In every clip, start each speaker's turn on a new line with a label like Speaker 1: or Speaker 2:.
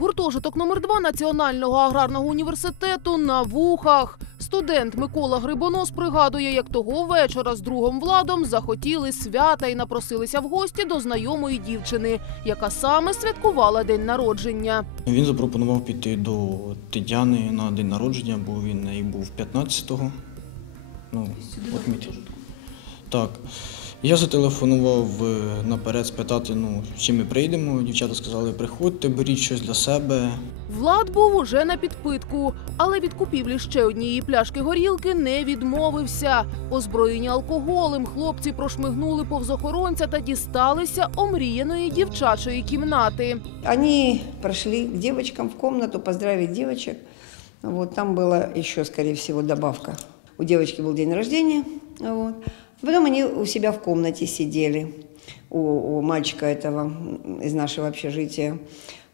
Speaker 1: Гуртожиток номер 2 Національного аграрного університету на вухах. Студент Микола Грибонос пригадує, як того вечора з другом владом захотіли свята і напросилися в гості до знайомої дівчини, яка саме святкувала день народження.
Speaker 2: Він запропонував піти до Тетяни на день народження, бо він неї був 15-го. Ну, от мій- Так. Я зателефонував е, наперед спитати, ну, чи ми прийдемо. Дівчата сказали, приходьте, беріть щось для себе.
Speaker 1: Влад був уже на підпитку, але від купівлі ще однієї пляшки горілки не відмовився. Озброєні алкоголем хлопці прошмигнули повз охоронця та дісталися омріяної дівчачої кімнати.
Speaker 3: Они прошли к девочкам в комнату поздравить девочек. Вот, там была еще, скорее всего, добавка. У девочки был день рождения. Вот. Потом они у себя в комнате сидели, у, у мальчика этого из нашего общежития.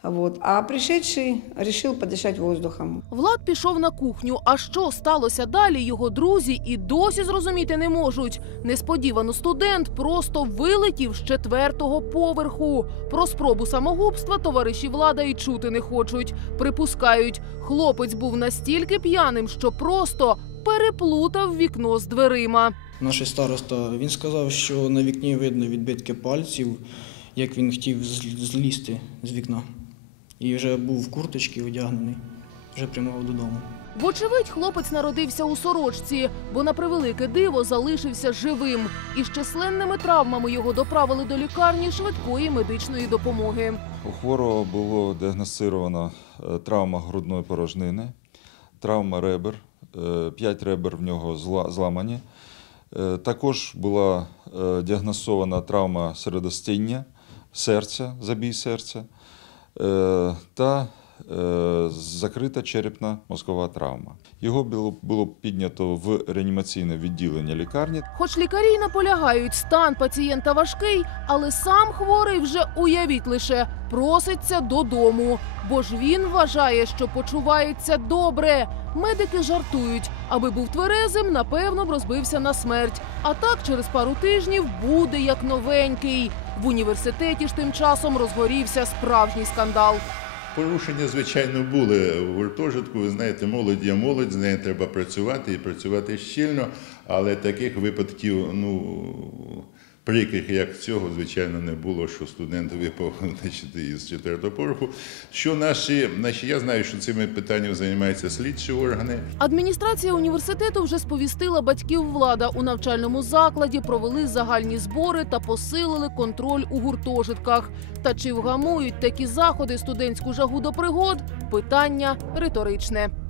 Speaker 3: Вот. А пришедший решил подышать воздухом.
Speaker 1: Влад пішов на кухню. А що сталося далі? Його друзі і досі зрозуміти не можуть. Несподівано студент просто вилетів з четвертого поверху. Про спробу самогубства товариші влада і чути не хочуть. Припускають, хлопець був настільки п'яним, що просто переплутав вікно з дверима.
Speaker 2: Наш староста він сказав, що на вікні видно відбитки пальців, як він хотів злізти з вікна. І вже був в курточці одягнений, вже прямував додому.
Speaker 1: Вочевидь, хлопець народився у сорочці, бо на превелике диво залишився живим. І з численними травмами його доправили до лікарні швидкої медичної допомоги.
Speaker 4: У хворого було діагностировано е, травма грудної порожнини, травма ребер, е, п'ять ребер в нього зламані. Е, Також була е, діагностована травма середостіння, серця, забій серця. Е, та закрита черепна мозкова травма. Його було, було піднято в реанімаційне відділення лікарні.
Speaker 1: Хоч лікарі й наполягають, стан пацієнта важкий, але сам хворий вже уявіть лише проситься додому, бо ж він вважає, що почувається добре. Медики жартують, аби був тверезим, напевно б розбився на смерть. А так через пару тижнів буде як новенький. В університеті ж тим часом розгорівся справжній скандал.
Speaker 5: Порушення, звичайно, були в гуртожитку. Ви знаєте, молодь є молодь, з нею треба працювати і працювати щільно, але таких випадків, ну, прикрих, як цього, звичайно, не було, що студент випав значить, із четвертого поверху. Що наші, наші, я знаю, що цими питаннями займаються слідчі органи.
Speaker 1: Адміністрація університету вже сповістила батьків влада у навчальному закладі, провели загальні збори та посилили контроль у гуртожитках. Та чи вгамують такі заходи студентську жагу до пригод? Питання риторичне.